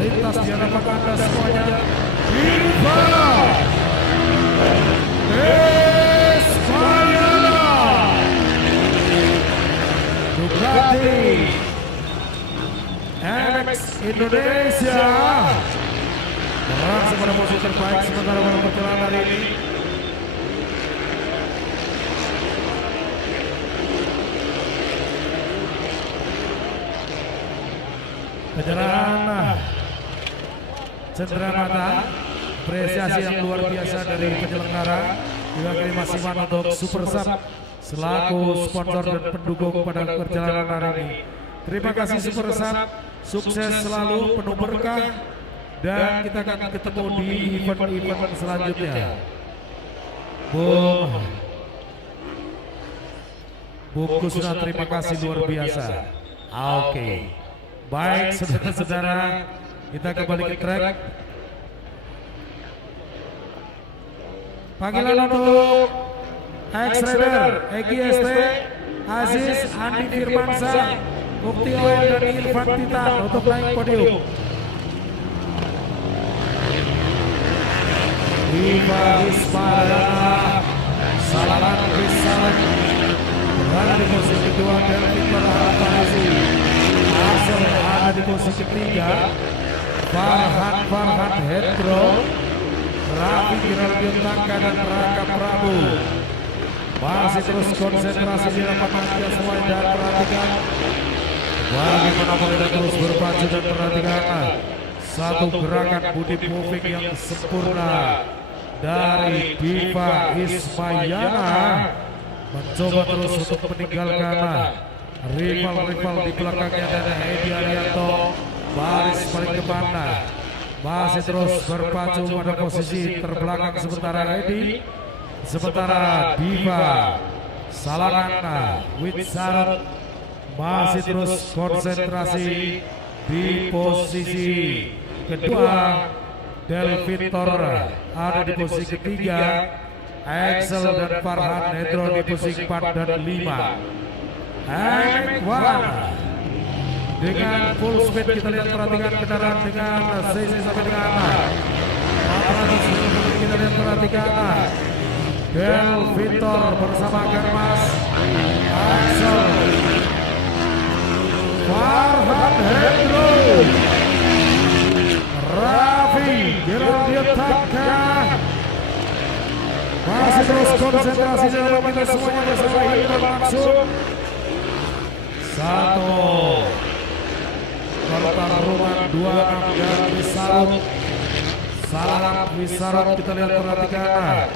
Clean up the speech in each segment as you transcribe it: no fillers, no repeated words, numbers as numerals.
lintas di hadapan Anda semuanya. Diva Ismayana Ducati MX Indonesia berhasil pada posisi terbaik sementara pada perjalanan hari ini. Penyerahan cenderamata, apresiasi yang luar biasa dari penyelenggara, juga terima kasih untuk Super Sub selaku sponsor dan pendukung pada perjalanan hari ini. Terima kasih Super Sub, sukses selalu, penuh berkah, dan kita akan ketemu di event-event selanjutnya. Bung Kusna, terima kasih luar biasa. Oke. Baik saudara-saudara, kita kembali ke track. Panggilan untuk X-Rider, Egi ST, Aziz, Andi Firmansyah, Mukti Oil dan Irfan Titan untuk naik podium. Diva Ismayana, Salaman Rizal berada di posisi kedua, Delvin Berharapasi Asal ada di posisi ketiga, Farhan Hendro, Raffi Giraldion Tangka dan Raka Prabu. Masih terus konsentrasi di lapangan Anda semua dan perhatikan bagaimana mereka terus berpacu dan perhatikan satu gerakan body moving yang sempurna dari Diva Ismayana, mencoba terus untuk meninggalkan rival-rival di belakangnya dan Edi Arianto baris paling depan, masih terus berpacu pada posisi terbelakang sementara Diva Salangana Witsarot masih terus konsentrasi di posisi kedua. Delvin Tor ada di posisi ketiga, Axel dan Farhan Hendro di posisi 4 dan 5. MX1 dengan full speed, kita lihat perhatikan kendaraan dengan CC sampai dengan 400, kita lihat perhatikan Del Victor bersama Germas, Axel, Farhan Hendro, Raffi Giraldion Tangka masih terus konsentrasi dalam kita semuanya bersama Irfan Maksum. Satu pertarungan 26 dan Wisarot, kita lihat perhatikan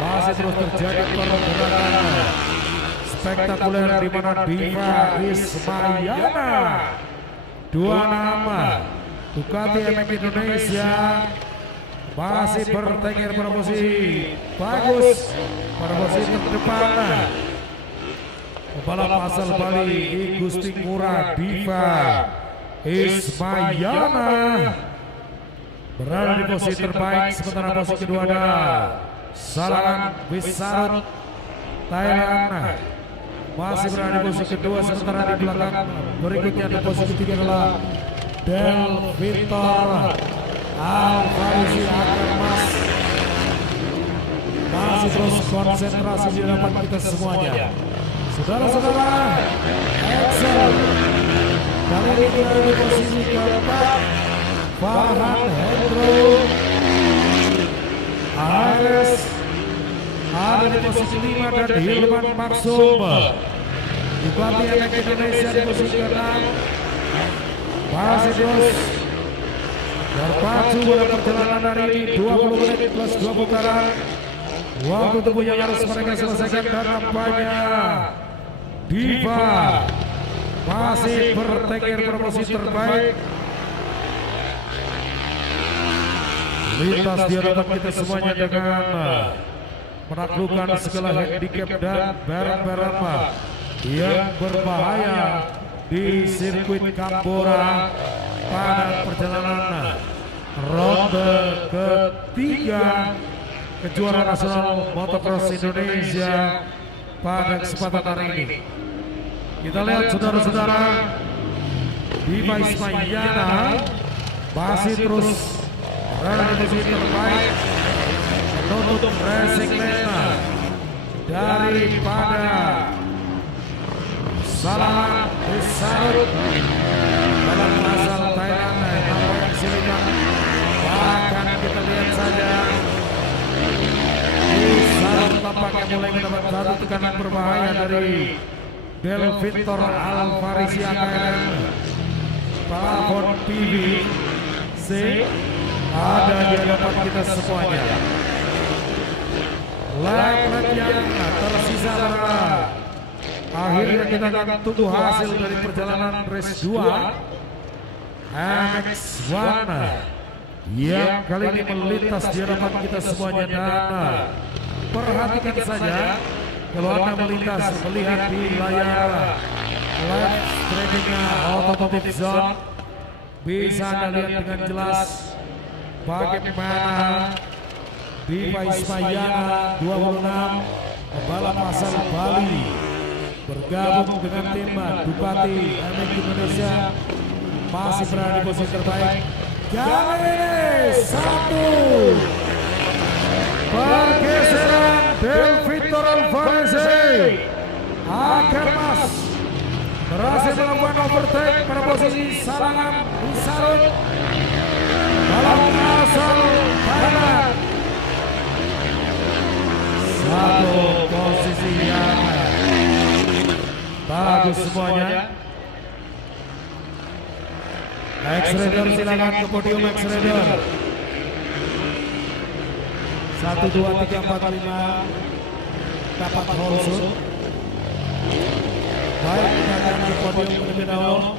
masih terus terjadi pergerakan spektakuler di mana Diva Ismayana, dua nama Ducati MX Indonesia masih bertengger pada posisi bagus pada posisi terdepan. Pembalap asal Bali I Gusti Ngurah Diva Ismayana berada di posisi terbaik, sementara posisi kedua ada Salangan Wisarot Thailand masih berada di posisi kedua, sementara di belakang berikutnya di posisi ketiga adalah Del Victor Al-Farisi Akarmas. Masih terus konsentrasi di hadapan kita semuanya. Saudara-saudara, Axel kali ini berada di posisi keempat, Farhan Hendro, Ares ada di posisi 5 dan Hilman Maksum. Ducati MX Indonesia di posisi ke-6 masih terus berpacu pada perjalanan hari ini. 20 menit plus 2 putaran waktu tempuh yang harus mereka selesaikan, dan nampaknya Diva masih bertengger promosi terbaik. Lintas di hadapan kita semuanya dengan menaklukkan segala handicap dan barang-barang yang berbahaya di sirkuit Tambora pada perjalanan ronde ketiga kejuaraan nasional motocross Indonesia pada kesempatan hari ini. Kita lihat saudara-saudara, Diva Ismayana masih terus berada di posisi terbaik menutup racing lane daripada Salam Disarut dalam asal Thailand yang silikan. Bahkan kita lihat saja Disarut tampaknya mulai mendapat satu tekanan berbahaya dari Del Victor Alvarisi AKM Parabon PBC ada di hadapan kita semuanya. Lap yang tersisa akhirnya kita akan tunggu hasil dari perjalanan race 2 MX1 yang kali ini melintas di hadapan kita semuanya. Dan perhatikan saja kalau Anda melintas melihat di layar live streamingnya Automotive Zone, bisa Anda lihat dengan jelas bagaimana Diva Ismayana 26 pembalap asal Bali bergabung dengan tim Ducati MX Indonesia masih berada di posisi terbaik. Kali satu pergeseran Del Victor Alvarisi Akermas berhasil melakukan overtake pada posisi Salam Disarut balap asal Thailand. Satu posisi yang bagus semuanya. X-Raider silakan ke podium X-Raider. 1, 2, 3, 4, 5 dapat holsut. Baik, kita akan ke podium terlebih dahulu.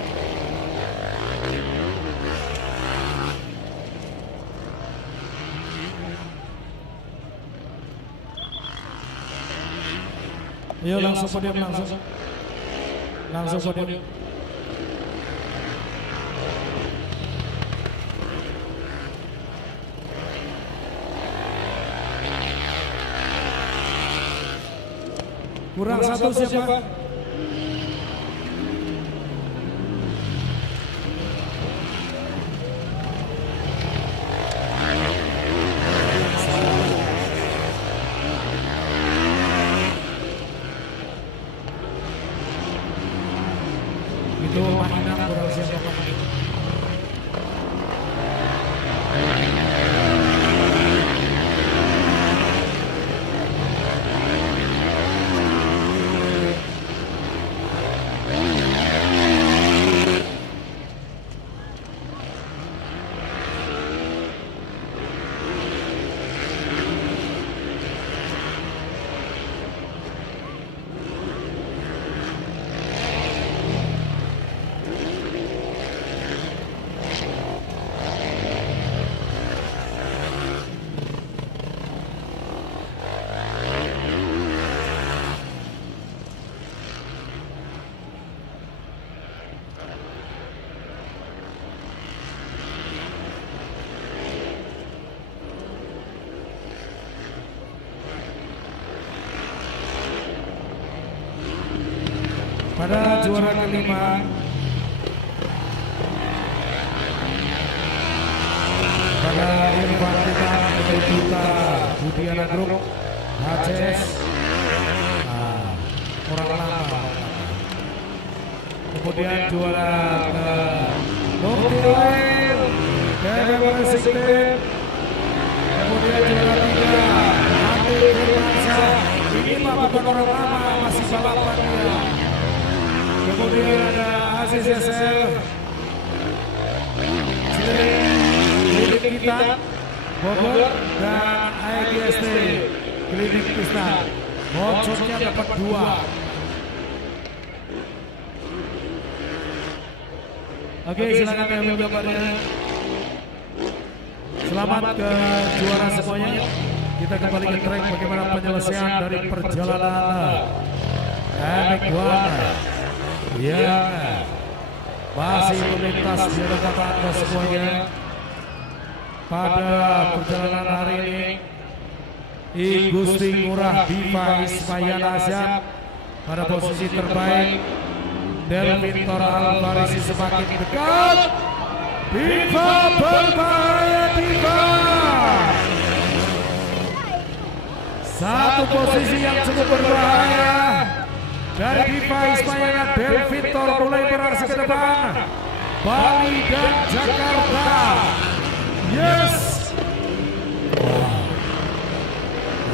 Ayo langsung podium, langsung podium. Kurang satu siapa? Itu mainan kurang siapa? Pada juara kelima pada Irfan Kita Budiana Group HCS orang lama. Kemudian juara ke Bukti Oil Kevin Racing. Kemudian juara 3 Andi Firmansyah. Ini mah bukan orang lama, masih balapan dia. Kemudian ada Aziz Yasel, Klinik Kita, Bogor, dan AGST Klinik Kita. Bocornya dapat 2. Oke, silakan ambil gambarnya. Selamat ke juara semuanya. Kita kembali ke track bagaimana penyelesaian dari perjalanan MX1 yang masih melintas di hadapan Anda semuanya pada perjalanan hari ini. I Gusti Ngurah Diva Ismayana Asyam pada posisi terbaik. Del Victor Alvarisi semakin dekat Diva berbahaya Diva. Satu posisi yang cukup berbahaya dari Diva Ismayana. Del Victor mulai beraksi ke depan. Bali dan Jakarta. Yes.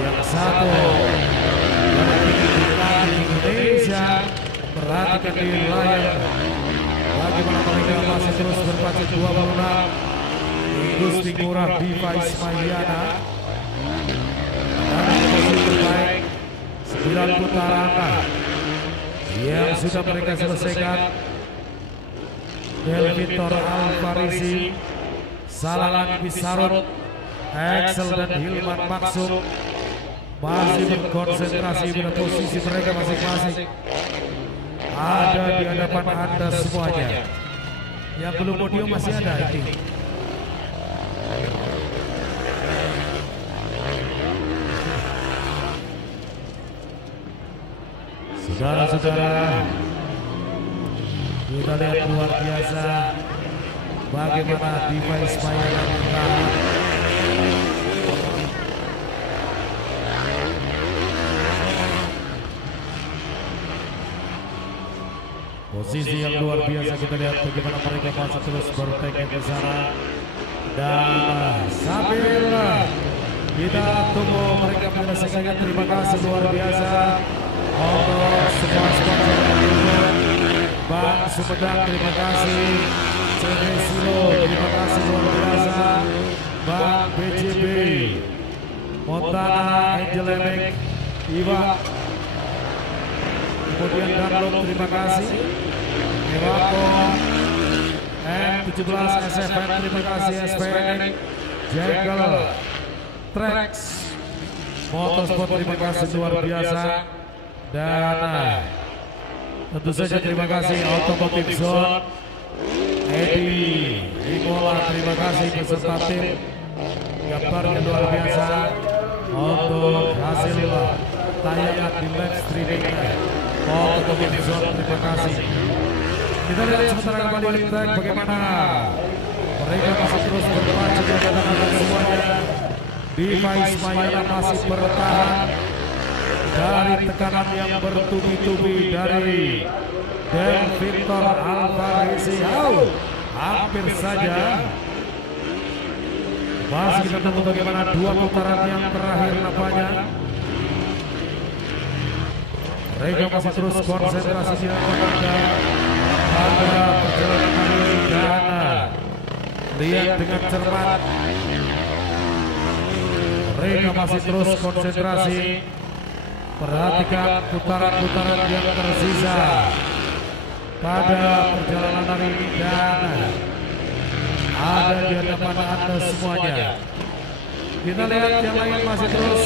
Yang satu dari Indonesia. Perhatikan di layar bagaimana mereka masih terus berpacu 26. Gusti Ngurah Diva Ismayana. Dan posisi terbaik 9 putaran yang sudah mereka selesaikan. Del Victor Alvarisi, Salangan Bisarut, Axel dan Hilman Maksum masih berkonsentrasi pada posisi mereka masing-masing. Ada di hadapan Anda semuanya. Yang belum podium masih ada ini. Saudara-saudara, kita lihat luar biasa bagaimana Diva Ismayana bertahan. Posisi yang luar biasa, kita lihat bagaimana mereka masih terus bertekad ke sana. Dan sambil kita tunggu mereka menyelesaikan, terima kasih luar biasa untuk semua sponsor yang mendukung. Bang Sumedang, terima kasih. CV Silo, terima kasih luar biasa. Bang BJB, Montana, Angel Emek, Iwa, kemudian Danlop, terima kasih. Ewako, M17 SFN, terima kasih. SPN, Jekyll, Trax, Motorsport, terima kasih luar biasa. Dan tentu saja terima kasih Automotive Zone, Edi, Imola, terima kasih beserta tim. Gambarnya luar biasa untuk hasil tayangan di live streaming Automotive Zone, terima kasih. Kita lihat sementara kembali di track bagaimana mereka masih terus berpacu di hadapan semuanya. Diva Ismayana masih bertahan dari tekanan yang bertubi-tubi dari Del Victor Alvarisi. Hampir saja. Masih kita tunggu bagaimana 2 putaran yang terakhir nampaknya. Mereka masih terus konsentrasi di pada perjalanan kali ini. Dan lihat dengan cermat, mereka masih terus konsentrasi. Perhatikan putaran-putaran yang tersisa pada perjalanan hari ini. Dan ada di hadapan Anda semuanya. Kita lihat yang lain masih terus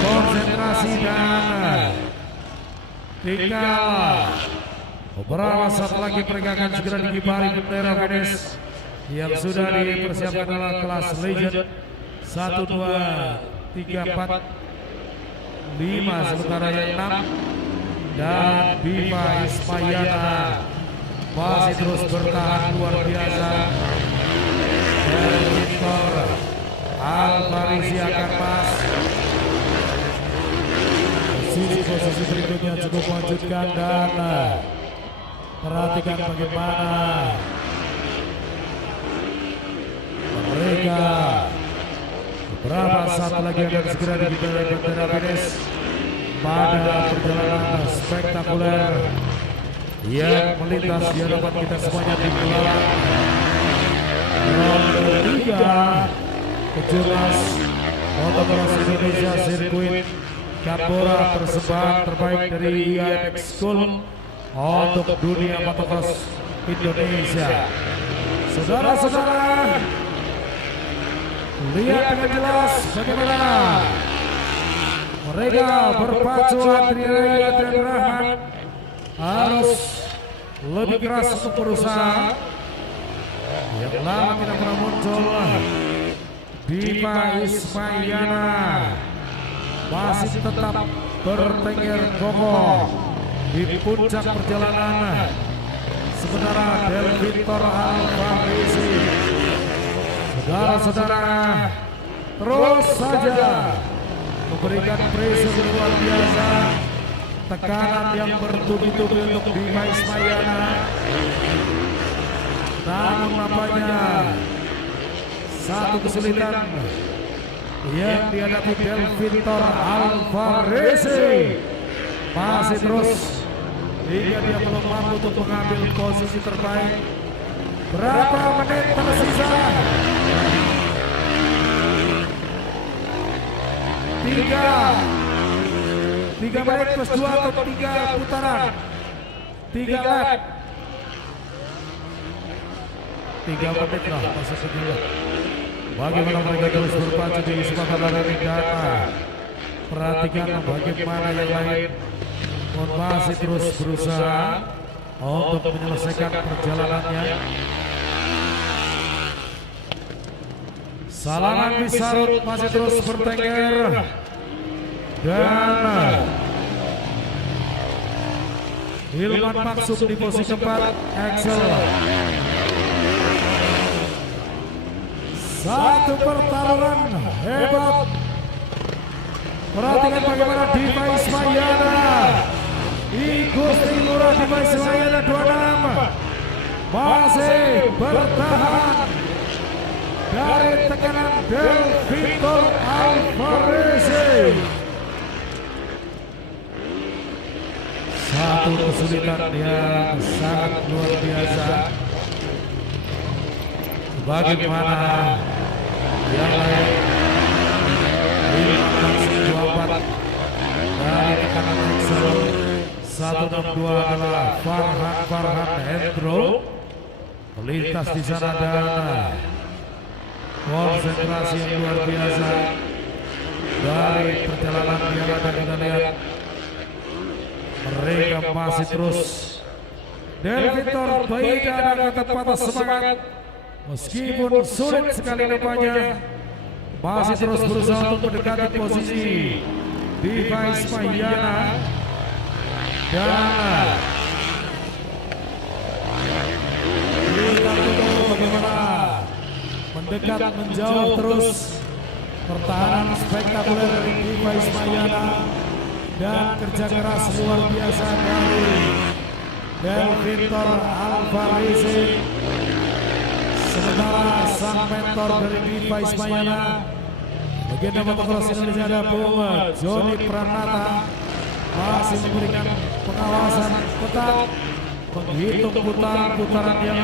konsentrasi. Dan tinggal beberapa saat lagi mereka akan segera dikibari bendera finish yang sudah dipersiapkan adalah kelas legend 1, 2, 3, 4, 5, sementara yang 6 dan Diva Ismayana masih terus bertahan luar biasa. Del Victor Alvarisi akan pas. Posisi berikutnya cukup mengejutkan. Dan perhatikan bagaimana mereka beberapa saat lagi akan segera diberi bendera finish pada perjalanan spektakuler yang melintas di hadapan kita semuanya di gelaran ronde 3 Kejurnas Motocross Indonesia Sirkuit Tambora, persembahan terbaik dari IMX School untuk dunia motocross Indonesia. Saudara-saudara, lihat dengan jelas bagaimana mereka berpacu. Adrian Rahman harus lebih keras untuk berusaha. Yang lama tidak pernah muncul, Diva Ismayana masih tetap bertengger kokoh di puncak perjalanan sementara Del Victor Alvarezi. Saudara-saudara, terus saja memberikan pressure luar biasa, tekanan yang bertubi-tubi untuk Bima Ismayana. Namun nampaknya satu kesulitan yang dihadapi Del Victor Alvarezi masih terus hingga dia belum mampu untuk mengambil posisi terbaik. Berapa menit tersisa? 3 menit plus 2 atau 3 putaran, 3 lap, 3 menit lah masih segini. Bagaimana mereka terus berpacu di semangat lari data. Perhatikan bagaimana yang lain masih terus berusaha untuk menyelesaikan perjalanannya. Salaman Bisarut masih terus bertengger dan Hilman Maksum di posisi keempat. Axel, satu pertarungan hebat. Perhatikan bagaimana Bima Ismayana, Igusti Ngurah Bima Ismayana 26 masih bertahan dari tekanan Del Victor Alvarezi. Satu kesulitan yang sangat luar biasa. Bagaimana yang lain? 5-24 dari tekanan Axel. 162 adalah Farhan Hendro. Melintas di sana dan konsentrasi yang luar biasa dari perjalanan yang ada. Kita lihat mereka masih terus. Del Victor tidak ada kata patah semangat meskipun sulit sekali nampaknya, masih terus berusaha untuk mendekati posisi Bima Ismayana dan kita tunggu bagaimana mendekat menjauh terus pertahanan spektakuler dari Bima Ismayana dan kerja keras luar biasa dari Del Victor Alvarezi. Sementara sang mentor dari Bima Ismayana, legenda motocross Indonesia, ada Bung Joni Pranata, masih memberikan pengawasan ketat, menghitung putaran-putaran yang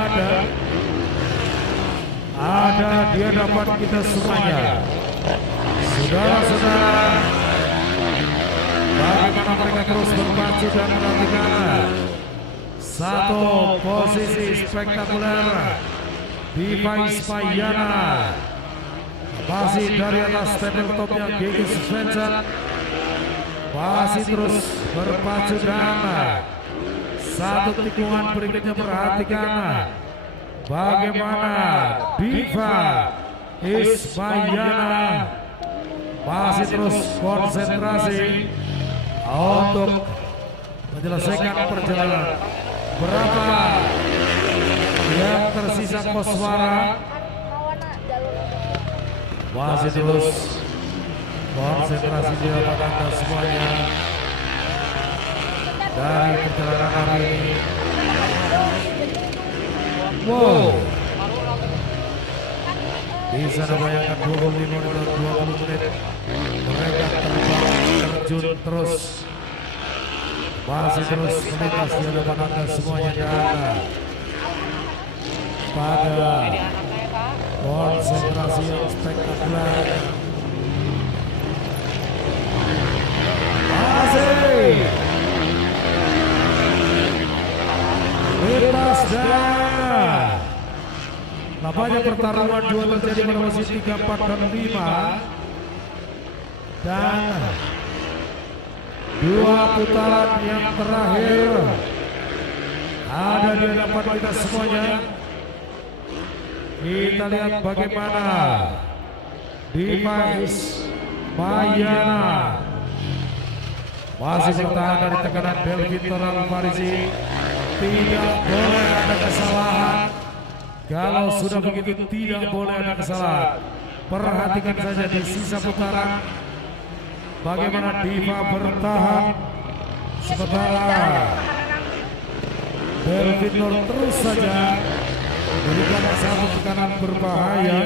ada di hadapan kita semuanya. Saudara-saudara, bagaimana mereka terus berpacu dan menantikan satu posisi spektakuler. Bima Ismayana masih dari atas tabletopnya Gigi Svensson masih terus berpacu dan satu tikungan berikutnya. Perhatikan bagaimana Bima Ismayana masih terus konsentrasi untuk menyelesaikan perjalanan. Berapa yang tersisa koswara? Masih terus konsentrasi di hadapan Anda semuanya dari perjalanan hari ini. Wow, bisa dibayangkan 25 menit 20 menit mereka terjun terus, masih terus melintas di hadapan Anda semuanya dan pada konsentrasi yang spektakuler. Masih lintas dan nampaknya pertarungan dua terjadi pada posisi 3, 4, dan 5 dan 2 putaran yang terakhir ada di hadapan kita semuanya. Kita lihat bagaimana Bima Ismayana masih bertahan dari tekanan Del Victor Alvarezi. tidak boleh ada kesalahan. Kalau sudah begitu tidak boleh ada kesalahan. Perhatikan saja di sisa putaran bagaimana Diva bertahan, sementara Delvin Nur terus saja memberikan satu tekanan berbahaya,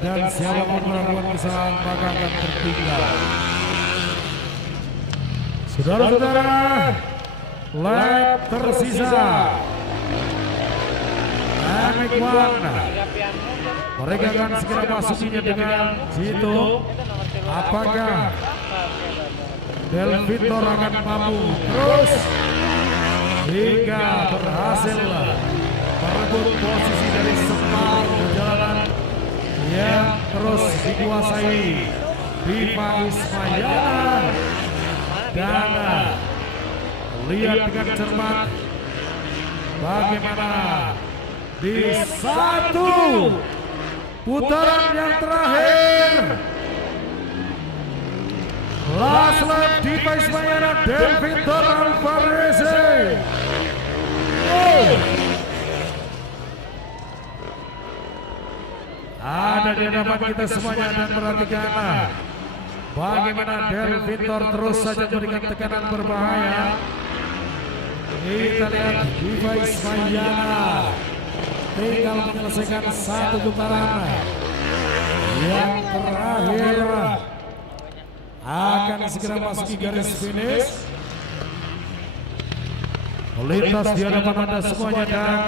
dan siapapun melakukan kesalahan maka akan tertinggal. Saudara-saudara, lap tersisa Anik Wana, mereka akan segera masukinya dengan Jito. Apakah Delvin Nur akan mampu terus hingga berhasil merebut posisi dari separuh perjalanan yang terus dikuasai Diva Ismayana. Dan lihat dengan cermat bagaimana di satu putaran yang terakhir last lap Diva Ismayana Delvin Nur Alvarez. Ada di hadapan kita semuanya, dan perhatikan bagaimana Delvin Nur terus saja memberikan tekanan berbahaya. Kita lihat Diva Ismayana tinggal menyelesaikan satu putaran yang terakhir, akan segera masuki garis finish. Melintas di hadapan Anda semuanya dan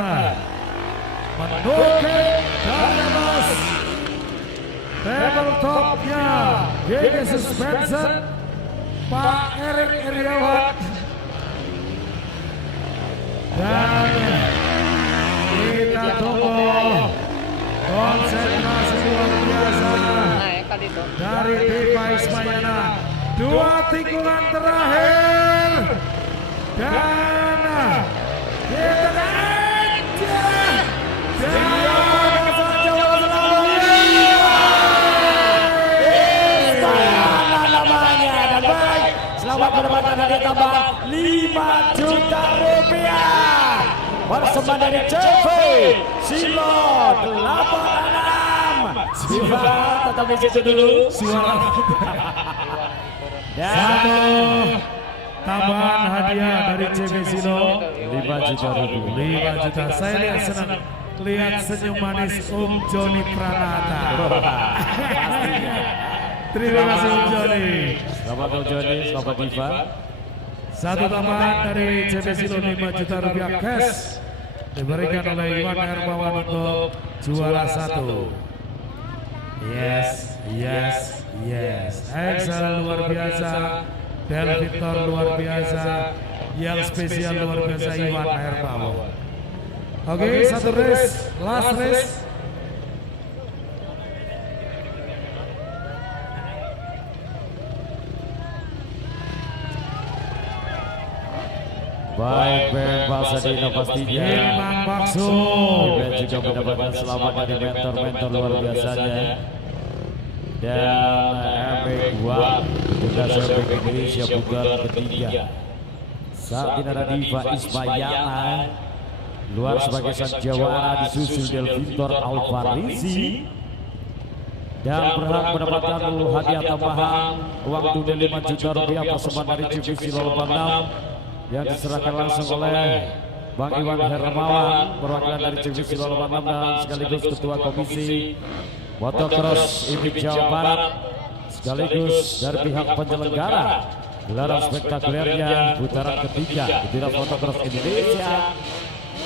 menukik dari atas tabletopnya GG Suspension Pak Erik Iriawan. Dan kita tunggu konsentrasi luar biasa dari Diva Ismayana. Dua tikungan terakhir, dan kita aja selamat mendapatkan hadiah tambahan 5 juta rupiah bersama dari CV Silo 86. Diva tetap di situ dulu. Dan tambahan hadiah dari CV Silo 5 juta rupiah. 5 juta. Saya lihat senang lihat senyum manis Joni Pranata. Terima kasih Joni. Selamat Joni, selamat Diva. Satu tambahan dari CV Silo 5 juta rupiah cash diberikan oleh Iwan Hermawan untuk juara 1. Yes. Excel luar biasa, Delvin Nur luar biasa, yang spesial luar biasa Iwan Hermawan. Oke, satu race, last race. Baik, Ben Pasadena pastinya. Bang Maksud. Ben juga mendapatkan selamat dari mentor-mentor luar biasanya. Dan MB2 juga sampai Indonesia putaran ketiga. Saat ini ada Diva Ismayana luar sebagai sang jawara, disusul Delvin Nur Alvarez, dan berhak mendapatkan hadiah tambahan uang tunai 5 juta rupiah persembahan dari CV Silo 86 yang diserahkan langsung oleh Bang Iwan Hermawan perwakilan dari CV Silo 86 dan sekaligus Ketua Komisi Motocross IMI Jawa Barat, sekaligus dari pihak penyelenggara gelaran spektakulernya putaran ketiga Kejuaraan Motocross Indonesia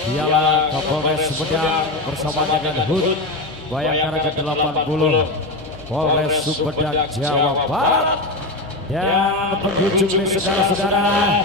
Piala Kapolres Sumedang bersama dengan HUT Bayangkara ke-80 Polres Sumedang Jawa Barat. Dan penghujung nih saudara-saudara,